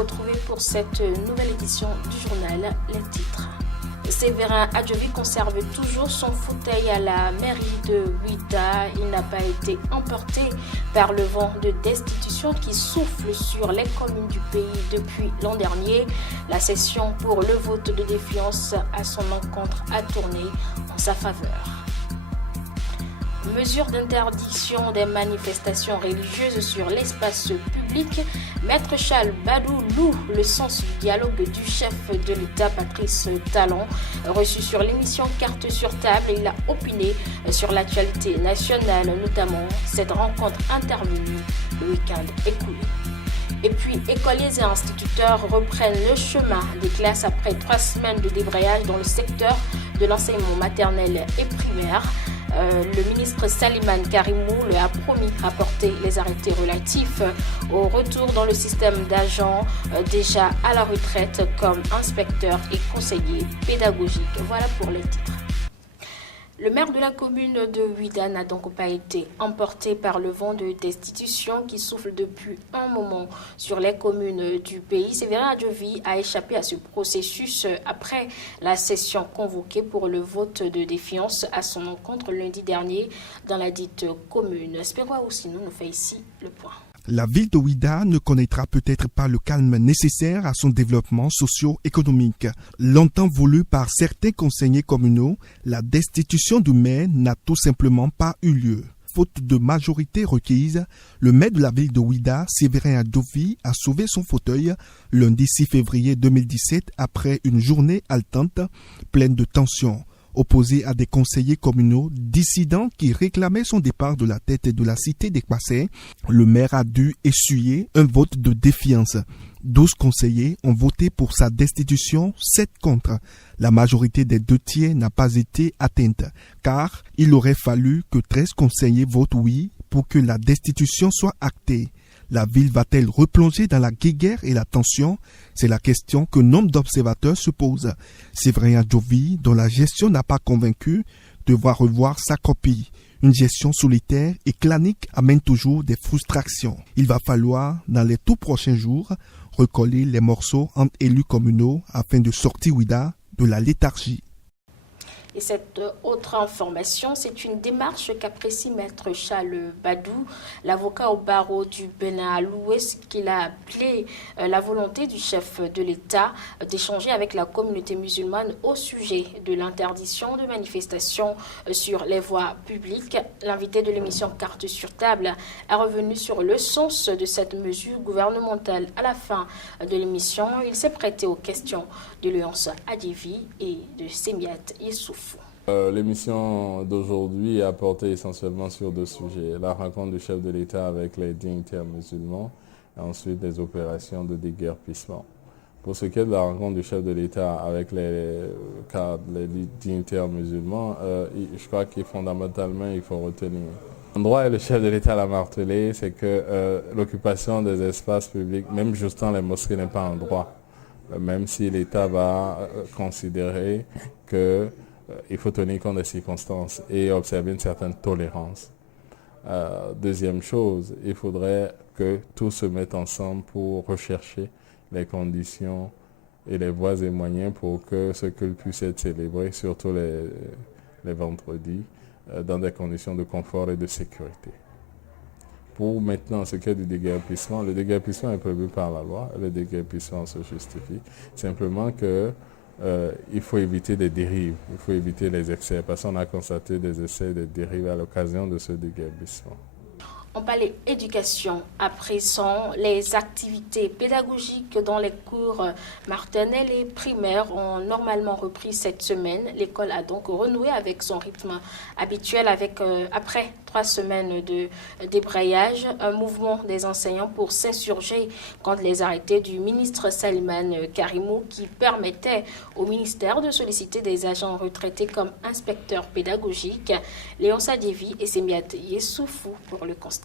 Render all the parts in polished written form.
retrouver pour cette nouvelle édition du journal les titres. Séverin Adjovi conserve toujours son fauteuil à la mairie de Ouidah. Il n'a pas été emporté par le vent de destitution qui souffle sur les communes du pays depuis l'an dernier. La session pour le vote de défiance à son encontre a tourné en sa faveur. Mesure d'interdiction des manifestations religieuses sur l'espace public. Maître Charles Badou loue le sens du dialogue du chef de l'État Patrice Talon. Reçu sur l'émission Carte sur table, il a opiné sur l'actualité nationale, notamment cette rencontre intervenue le week-end écoulé. Et puis, écoliers et instituteurs reprennent le chemin des classes après 3 semaines de débrayage dans le secteur de l'enseignement maternel et primaire. Le ministre Salimane Karimou le a promis rapporter les arrêtés relatifs au retour dans le système d'agents déjà à la retraite comme inspecteurs et conseillers pédagogiques. Voilà pour les titres. Le maire de la commune de Ouidah n'a donc pas été emporté par le vent de destitution qui souffle depuis un moment sur les communes du pays. Séverin Adjovi a échappé à ce processus après la session convoquée pour le vote de défiance à son encontre lundi dernier dans la dite commune. Spérois Oussinou nous fait ici le point. La ville de Ouidah ne connaîtra peut-être pas le calme nécessaire à son développement socio-économique. Longtemps voulu par certains conseillers communaux, la destitution du maire n'a tout simplement pas eu lieu. Faute de majorité requise, le maire de la ville de Ouidah, Séverin Adjovi, a sauvé son fauteuil lundi 6 février 2017 après une journée haletante pleine de tensions. Opposé à des conseillers communaux dissidents qui réclamaient son départ de la tête de la cité d'Ekpassé, le maire a dû essuyer un vote de défiance. 12 conseillers ont voté pour sa destitution, 7 contre. La majorité des 2/3 n'a pas été atteinte, car il aurait fallu que 13 conseillers votent oui pour que la destitution soit actée. La ville va-t-elle replonger dans la guéguerre et la tension? C'est la question que nombre d'observateurs se posent. Séverin Adjovi, dont la gestion n'a pas convaincu, devra revoir sa copie. Une gestion solitaire et clanique amène toujours des frustrations. Il va falloir, dans les tout prochains jours, recoller les morceaux entre élus communaux afin de sortir Ouidah de la léthargie. Et cette autre information, c'est une démarche qu'apprécie Maître Charles Badou, l'avocat au barreau du Bénin à l'Ouest, qu'il a appelé la volonté du chef de l'État d'échanger avec la communauté musulmane au sujet de l'interdiction de manifestations sur les voies publiques. L'invité de l'émission Carte sur table est revenu sur le sens de cette mesure gouvernementale. À la fin de l'émission, il s'est prêté aux questions de Léonce Adjevi et de Semiat Yessouf. L'émission d'aujourd'hui a porté essentiellement sur 2 sujets. La rencontre du chef de l'État avec les dignitaires musulmans et ensuite les opérations de déguerpissement. Pour ce qui est de la rencontre du chef de l'État avec les dignitaires musulmans, je crois que fondamentalement il faut retenir. L'endroit et le chef de l'État l'a martelé, c'est que l'occupation des espaces publics, même justement les mosquées, n'est pas un droit. Même si l'État va considérer qu'il faut tenir compte des circonstances et observer une certaine tolérance. Deuxième chose, il faudrait que tous se mettent ensemble pour rechercher les conditions et les voies et moyens pour que ce culte puisse être célébré, surtout les vendredis, dans des conditions de confort et de sécurité. Pour maintenant, ce qui est du déguerpissement, le déguerpissement est prévu par la loi, le déguerpissement se justifie. Simplement qu'il faut éviter des dérives, il faut éviter les excès, parce qu'on a constaté des essais de dérives à l'occasion de ce déguerpissement. On parlait éducation à présent. Les activités pédagogiques dans les cours maternels et primaires ont normalement repris cette semaine. L'école a donc renoué avec son rythme habituel après 3 semaines de débrayage. Un mouvement des enseignants pour s'insurger contre les arrêtés du ministre Salimane Karimou qui permettait au ministère de solliciter des agents retraités comme inspecteurs pédagogiques. Léon Sadievi et Semiat Yessoufou pour le constat.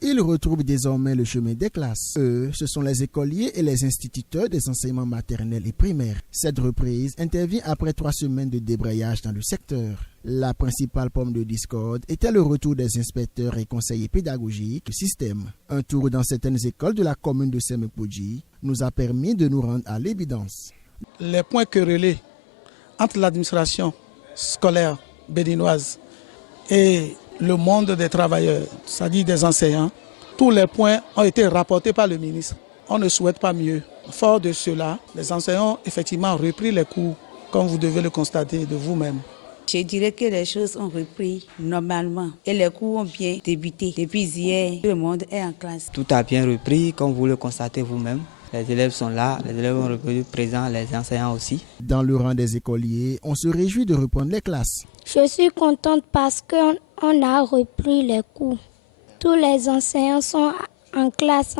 Ils retrouvent désormais le chemin des classes. Eux, ce sont les écoliers et les instituteurs des enseignements maternels et primaires. Cette reprise intervient après 3 semaines de débrayage dans le secteur. La principale pomme de discorde était le retour des inspecteurs et conseillers pédagogiques du système. Un tour dans certaines écoles de la commune de Semekpoudji nous a permis de nous rendre à l'évidence. Les points querellés entre l'administration scolaire béninoise et le monde des travailleurs, c'est-à-dire des enseignants, tous les points ont été rapportés par le ministre. On ne souhaite pas mieux. Fort de cela, les enseignants ont effectivement repris les cours, comme vous devez le constater de vous-même. Je dirais que les choses ont repris normalement et les cours ont bien débuté. Depuis hier, tout le monde est en classe. Tout a bien repris, comme vous le constatez vous-même. Les élèves sont là, les élèves ont repris présents, les enseignants aussi. Dans le rang des écoliers, on se réjouit de reprendre les classes. Je suis contente parce qu'on a repris les cours. Tous les enseignants sont en classe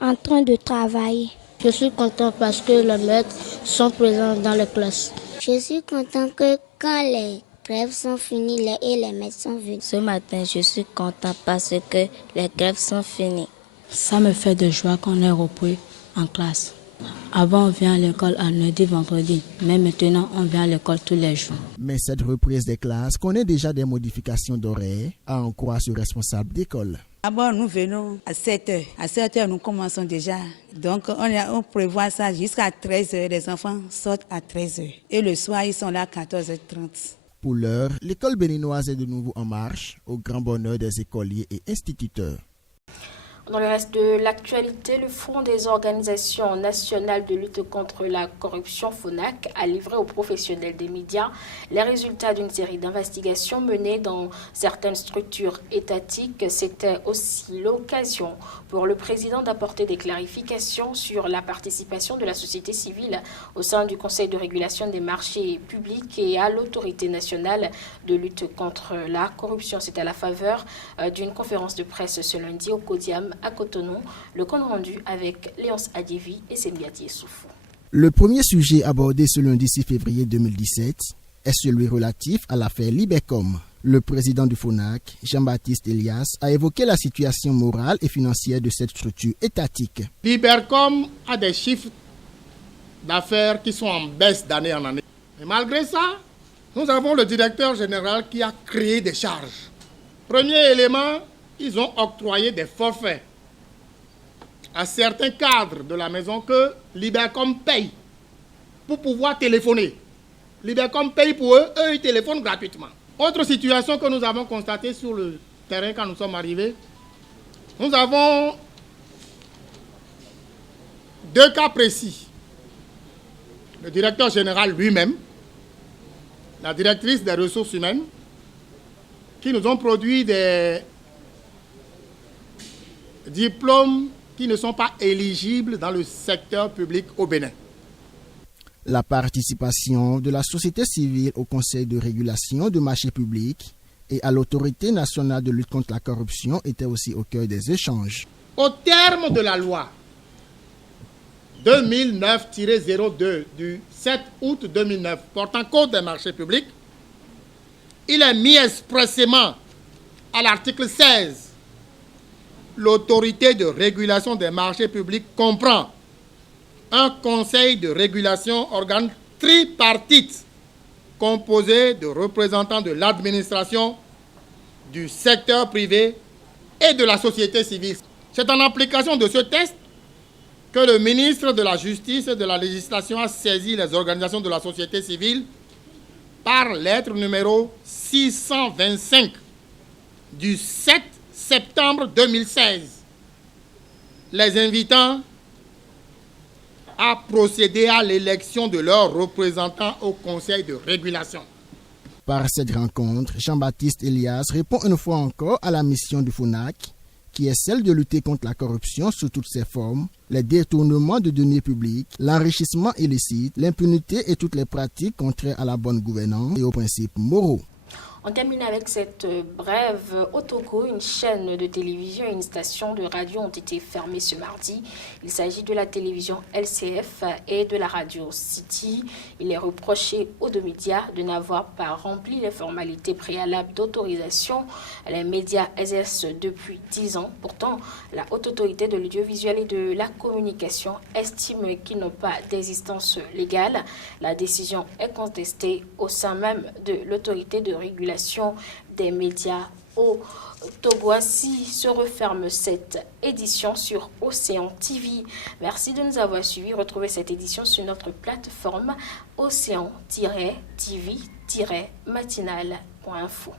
en train de travailler. Je suis contente parce que les maîtres sont présents dans les classes. Je suis contente que quand les grèves sont finies et les maîtres sont venus. Ce matin, je suis contente parce que les grèves sont finies. Ça me fait de joie qu'on ait repris en classe. Avant, on vient à l'école à lundi, vendredi, mais maintenant, on vient à l'école tous les jours. Mais cette reprise des classes connaît déjà des modifications d'horaire, à en croire ce responsable d'école. D'abord, nous venons à 7h. À 7h, nous commençons déjà. Donc, on prévoit ça jusqu'à 13h. Les enfants sortent à 13h. Et le soir, ils sont là à 14h30. Pour l'heure, l'école béninoise est de nouveau en marche, au grand bonheur des écoliers et instituteurs. Dans le reste de l'actualité, le Front des organisations nationales de lutte contre la corruption FONAC a livré aux professionnels des médias les résultats d'une série d'investigations menées dans certaines structures étatiques. C'était aussi l'occasion pour le président d'apporter des clarifications sur la participation de la société civile au sein du Conseil de régulation des marchés publics et à l'autorité nationale de lutte contre la corruption. C'est à la faveur d'une conférence de presse ce lundi au Codiam à Cotonou, le compte rendu avec Léonce Adjevi et Sembiati Soufou. Le premier sujet abordé ce lundi 6 février 2017 est celui relatif à l'affaire Libercom. Le président du FONAC, Jean-Baptiste Elias, a évoqué la situation morale et financière de cette structure étatique. Libercom a des chiffres d'affaires qui sont en baisse d'année en année. Mais malgré ça, nous avons le directeur général qui a créé des charges. Premier élément, ils ont octroyé des forfaits à certains cadres de la maison que Libercom paye pour pouvoir téléphoner. Libercom paye pour eux, ils téléphonent gratuitement. Autre situation que nous avons constatée sur le terrain quand nous sommes arrivés, nous avons 2 cas précis. Le directeur général lui-même, la directrice des ressources humaines, qui nous ont produit des diplômes qui ne sont pas éligibles dans le secteur public au Bénin. La participation de la société civile au Conseil de régulation de marchés publics et à l'autorité nationale de lutte contre la corruption était aussi au cœur des échanges. Au terme de la loi 2009-02 du 7 août 2009 portant code des marchés publics, il est mis expressément à l'article 16. L'autorité de régulation des marchés publics comprend un conseil de régulation, organe tripartite, composé de représentants de l'administration, du secteur privé et de la société civile. C'est en application de ce texte que le ministre de la Justice et de la Législation a saisi les organisations de la société civile par lettre numéro 625 du 7 septembre 2016, les invitant à procéder à l'élection de leurs représentants au Conseil de régulation. Par cette rencontre, Jean-Baptiste Elias répond une fois encore à la mission du FONAC, qui est celle de lutter contre la corruption sous toutes ses formes, les détournements de deniers publics, l'enrichissement illicite, l'impunité et toutes les pratiques contraires à la bonne gouvernance et aux principes moraux. On termine avec cette brève. Au Togo, une chaîne de télévision et une station de radio ont été fermées ce mardi. Il s'agit de la télévision LCF et de la radio City. Il est reproché aux deux médias de n'avoir pas rempli les formalités préalables d'autorisation. Les médias exercent depuis 10 ans. Pourtant, la Haute Autorité de l'audiovisuel et de la communication estime qu'ils n'ont pas d'existence légale. La décision est contestée au sein même de l'autorité de régulation des médias au Togo. Ainsi se referme cette édition sur Océan TV. Merci de nous avoir suivis. Retrouvez cette édition sur notre plateforme océan-tv-matinale.info.